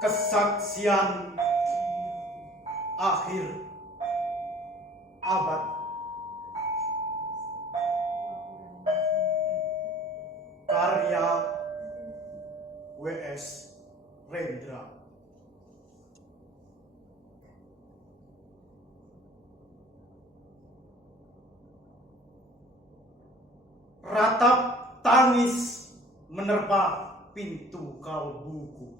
Kesaksian akhir abad, karya W.S. Rendra. Ratap tangis menerpa pintu kalbuku.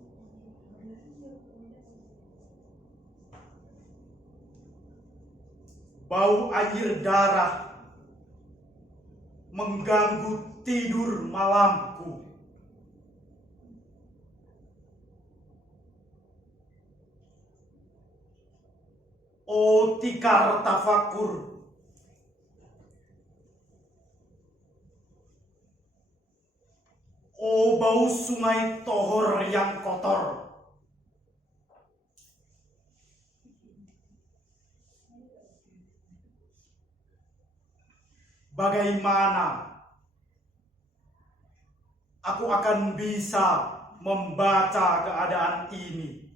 Bau air darah mengganggu tidur malamku. Oh tikar tafakur, oh bau sungai Tohor yang kotor. Bagaimana aku akan bisa membaca keadaan ini?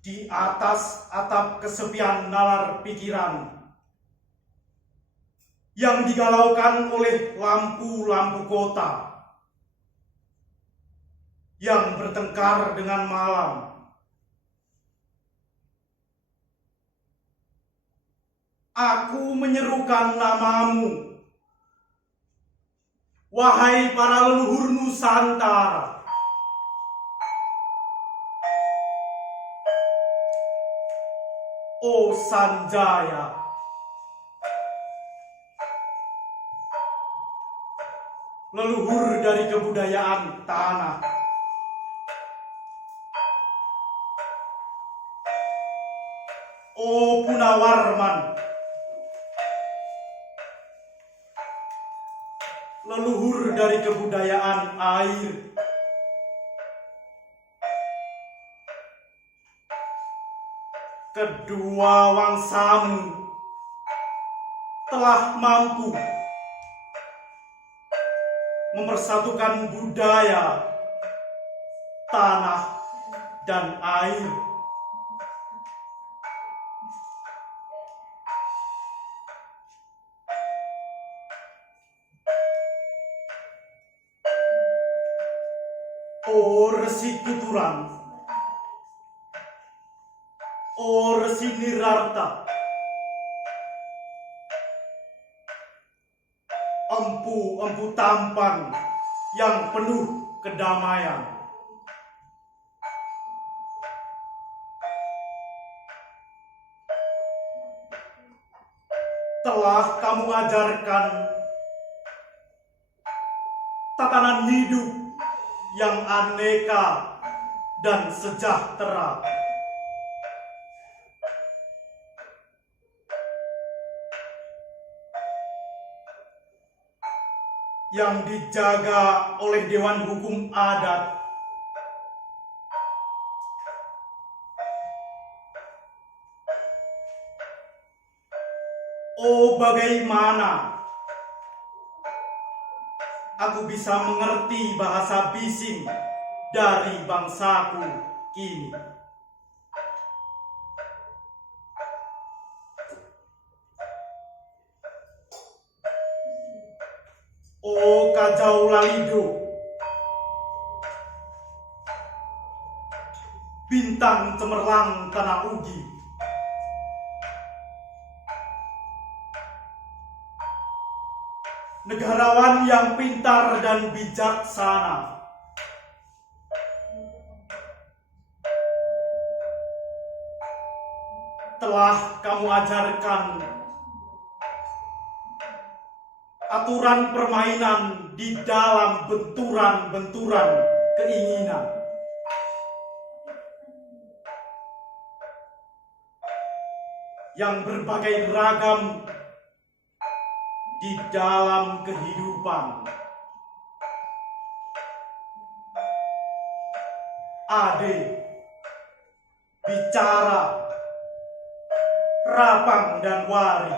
Di atas atap kesepian nalar pikiran yang digalaukan oleh lampu-lampu kota yang bertengkar dengan malam, aku menyerukan namamu, wahai para leluhur Nusantara. Oh Sanjaya, leluhur dari kebudayaan tanah. Oh Punawarman, leluhur dari kebudayaan air. Kedua wangsamu telah mampu mempersatukan budaya, tanah, dan air. Oh Resi Kuturan, oh Resi Nirarta, empu-empu tampan yang penuh kedamaian. Telah kamu ajarkan tatanan hidup yang aneka dan sejahtera. Yang dijaga oleh Dewan Hukum Adat. Oh bagaimana aku bisa mengerti bahasa bising dari bangsaku kini. Oh Kajau Lalido, bintang cemerlang tanah ugi. Negarawan yang pintar dan bijaksana. Telah kamu ajarkan aturan permainan di dalam benturan-benturan keinginan. Yang berbagai ragam di dalam kehidupan. Ade, bicara, rapang dan wari.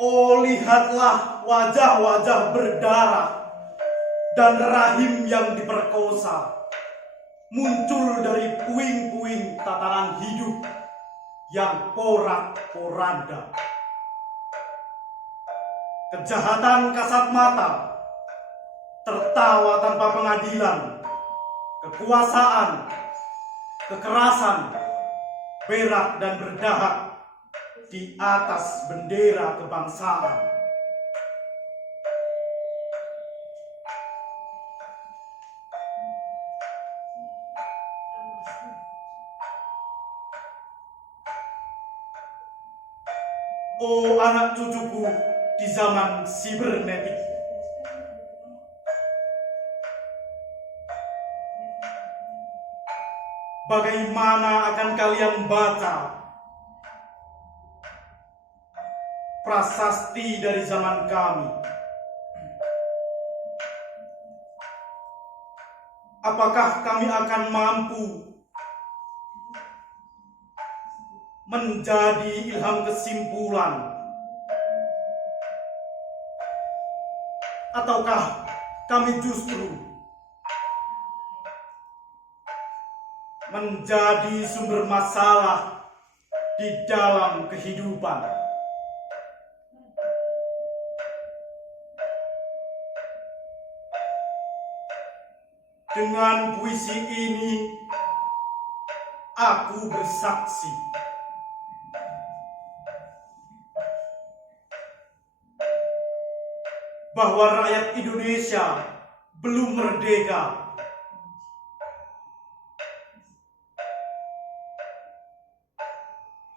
Oh, lihatlah wajah-wajah berdarah dan rahim yang diperkosa muncul dari puing-puing tatanan hidup yang porak-poranda. Kejahatan kasat mata, tertawa tanpa pengadilan, kekuasaan, kekerasan, berak dan berdahak di atas bendera kebangsaan. Oh, anak cucuku di zaman sibernetik, bagaimana akan kalian baca prasasti dari zaman kami? Apakah kami akan mampu menjadi ilham kesimpulan? Ataukah kami justru menjadi sumber masalah di dalam kehidupan? Dengan puisi ini, aku bersaksi bahwa rakyat Indonesia belum merdeka.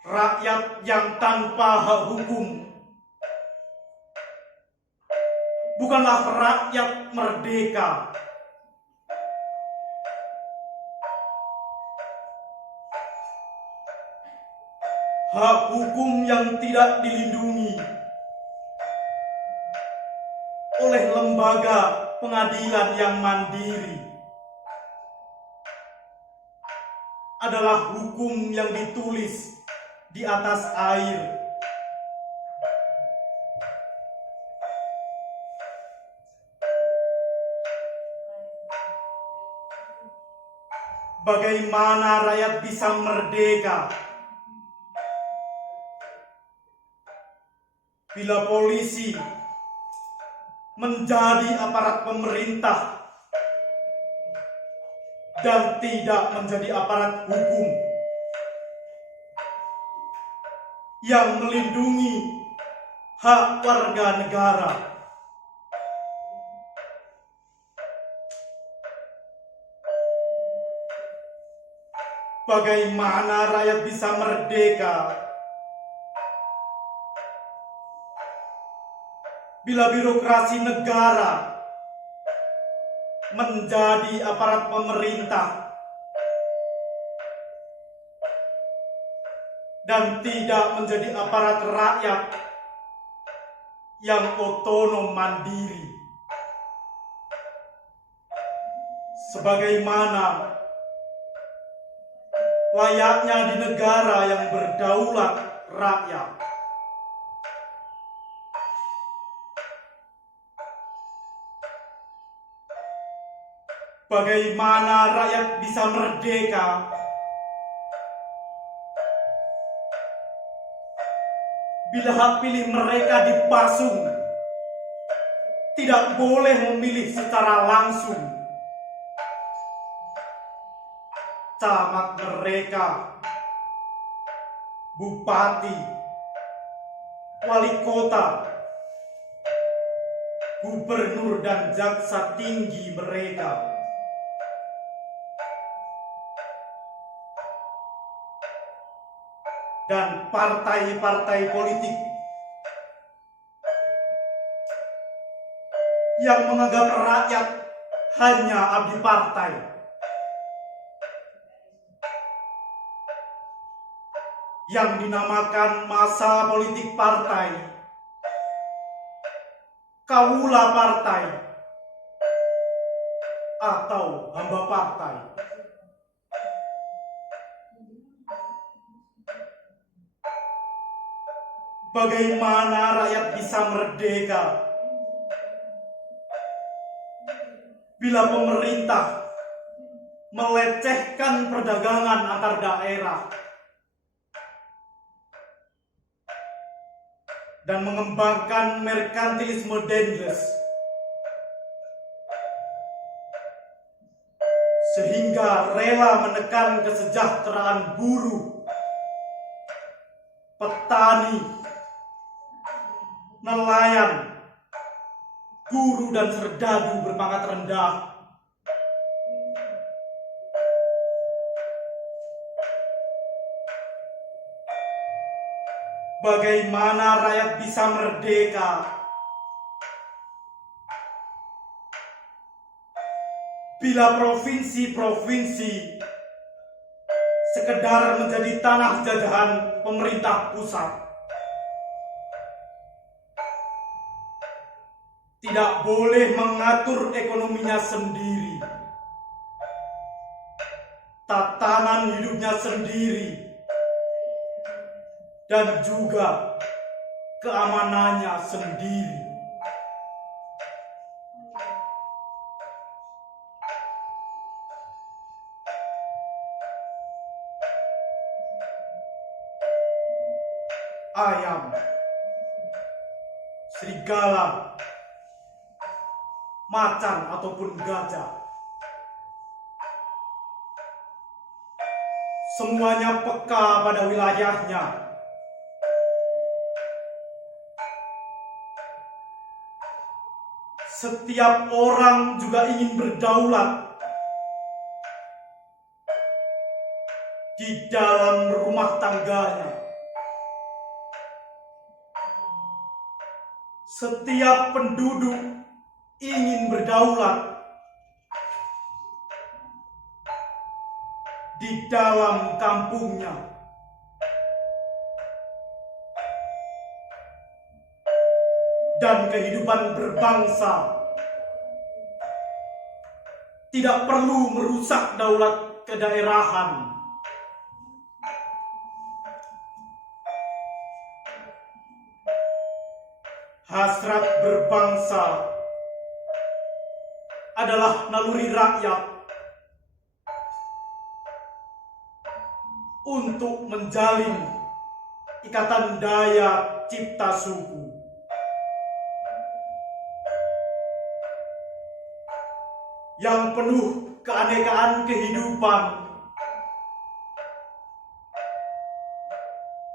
Rakyat yang tanpa hak hukum bukanlah rakyat merdeka. Hak hukum yang tidak dilindungi oleh lembaga pengadilan yang mandiri adalah hukum yang ditulis di atas air. Bagaimana rakyat bisa merdeka bila polisi menjadi aparat pemerintah dan tidak menjadi aparat hukum yang melindungi hak warga negara? Bagaimana rakyat bisa merdeka bila birokrasi negara menjadi aparat pemerintah dan tidak menjadi aparat rakyat yang otonom mandiri, sebagaimana layaknya di negara yang berdaulat rakyat? Bagaimana rakyat bisa merdeka bila hak pilih mereka dipasung, tidak boleh memilih secara langsung camat mereka, bupati, wali kota, gubernur dan jaksa tinggi mereka? Dan partai-partai politik yang menganggap rakyat hanya abdi partai, yang dinamakan masa politik partai, kawula partai, atau hamba partai. Bagaimana rakyat bisa merdeka bila pemerintah melecehkan perdagangan antar daerah dan mengembangkan merkantilisme dendles sehingga rela menekan kesejahteraan buruh, petani, nelayan, guru dan serdadu berpangkat rendah. Bagaimana rakyat bisa merdeka bila provinsi-provinsi sekedar menjadi tanah jajahan pemerintah pusat? Tidak boleh mengatur ekonominya sendiri, tatanan hidupnya sendiri, dan juga keamanannya sendiri. Ayam, serigala, macan ataupun gajah, semuanya peka pada wilayahnya. Setiap orang juga ingin berdaulat di dalam rumah tangganya. Setiap penduduk ingin berdaulat di dalam kampungnya. Dan kehidupan berbangsa tidak perlu merusak daulat kedaerahan. Hasrat berbangsa adalah naluri rakyat untuk menjalin ikatan daya cipta suku. Yang penuh keanekaan kehidupan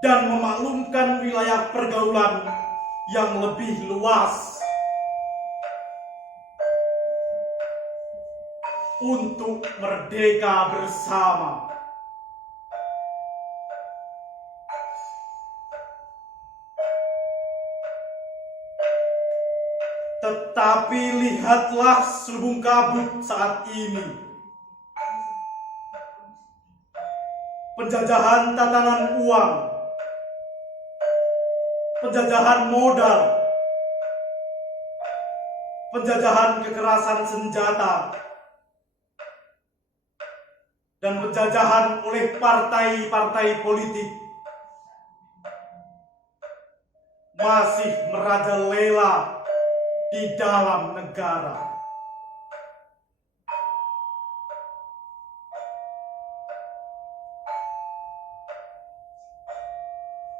dan memaklumkan wilayah pergaulan yang lebih luas untuk merdeka bersama. Tetapi lihatlah selubung kabut saat ini. Penjajahan tatanan uang, penjajahan modal, penjajahan kekerasan senjata, dan penjajahan oleh partai-partai politik masih merajalela di dalam negara.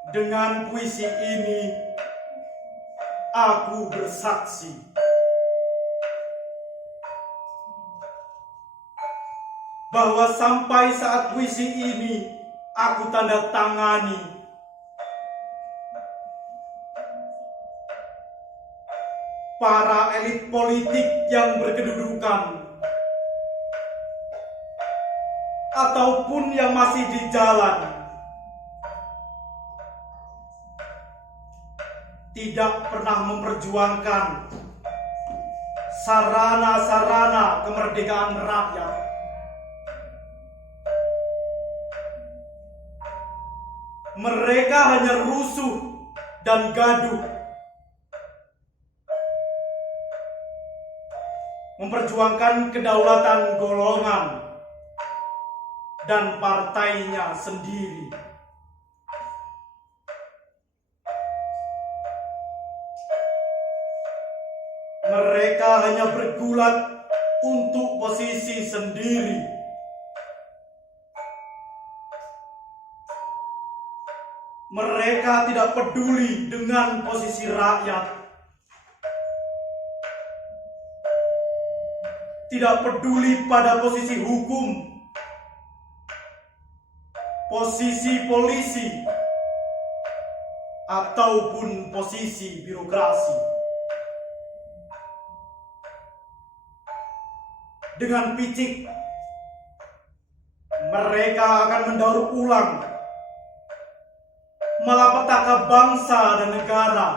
Dengan puisi ini, aku bersaksi bahwa sampai saat puisi ini aku tanda tangani, para elit politik yang berkedudukan ataupun yang masih di jalan tidak pernah memperjuangkan sarana-sarana kemerdekaan rakyat. Mereka hanya rusuh dan gaduh, memperjuangkan kedaulatan golongan dan partainya sendiri. Mereka hanya bergulat untuk posisi sendiri. Mereka tidak peduli dengan posisi rakyat. Tidak peduli pada posisi hukum, posisi polisi, ataupun posisi birokrasi. Dengan picik, mereka akan mendaur ulang malapetaka bangsa dan negara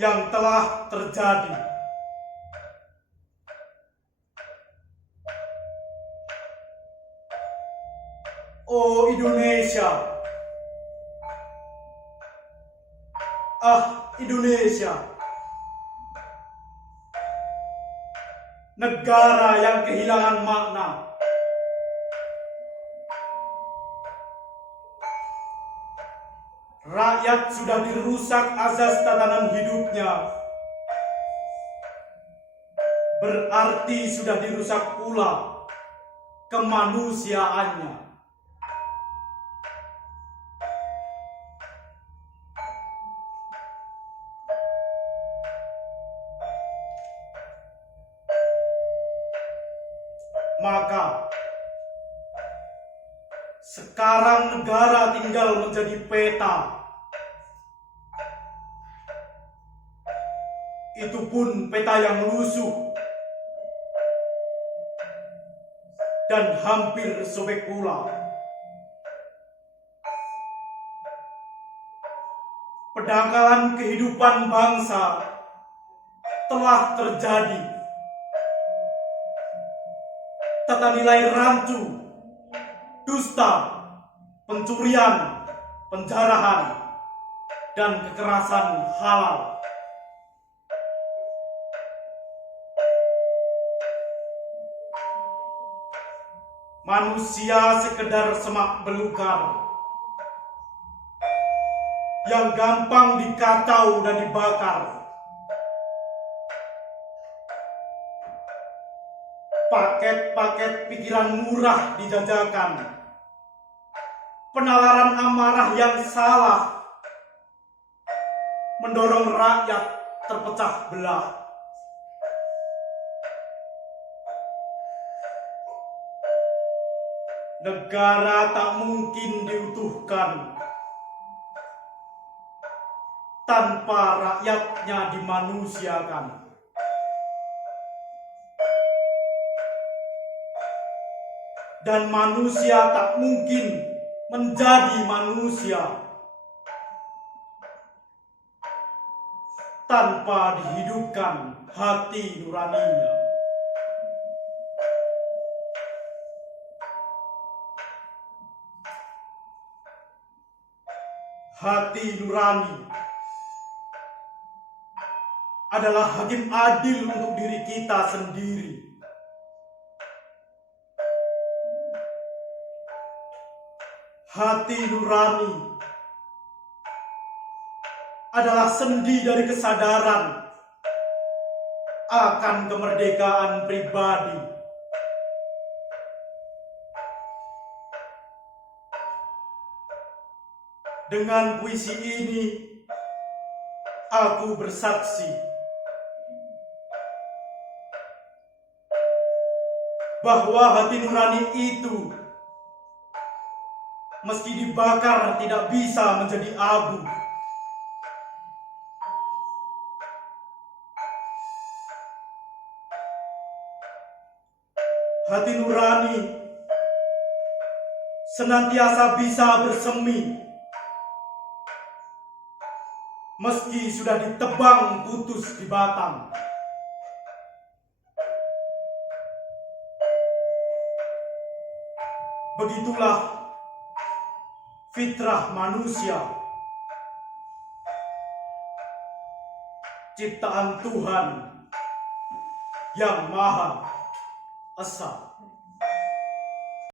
yang telah terjadi. Oh Indonesia, ah Indonesia, negara yang kehilangan makna. Rakyat sudah dirusak azas tatanan hidupnya, berarti sudah dirusak pula kemanusiaannya. Maka sekarang negara tinggal menjadi peta. Itu pun peta yang lusuh dan hampir sobek pula. Pendangkalan kehidupan bangsa telah terjadi. Tata nilai rancu, dusta, pencurian, penjarahan, dan kekerasan halal. Manusia sekedar semak belukar yang gampang dikacau dan dibakar. Paket-paket pikiran murah dijajakan. Penalaran amarah yang salah mendorong rakyat terpecah belah. Negara tak mungkin diutuhkan tanpa rakyatnya dimanusiakan. Dan manusia tak mungkin menjadi manusia tanpa dihidupkan hati nuraninya. Hati nurani adalah hakim adil untuk diri kita sendiri. Hati nurani adalah sendi dari kesadaran akan kemerdekaan pribadi. Dengan puisi ini, aku bersaksi bahwa hati nurani itu meski dibakar tidak bisa menjadi abu. Hati nurani senantiasa bisa bersemi meski sudah ditebang putus di batang. Begitulah fitrah manusia, ciptaan Tuhan yang Maha Esa.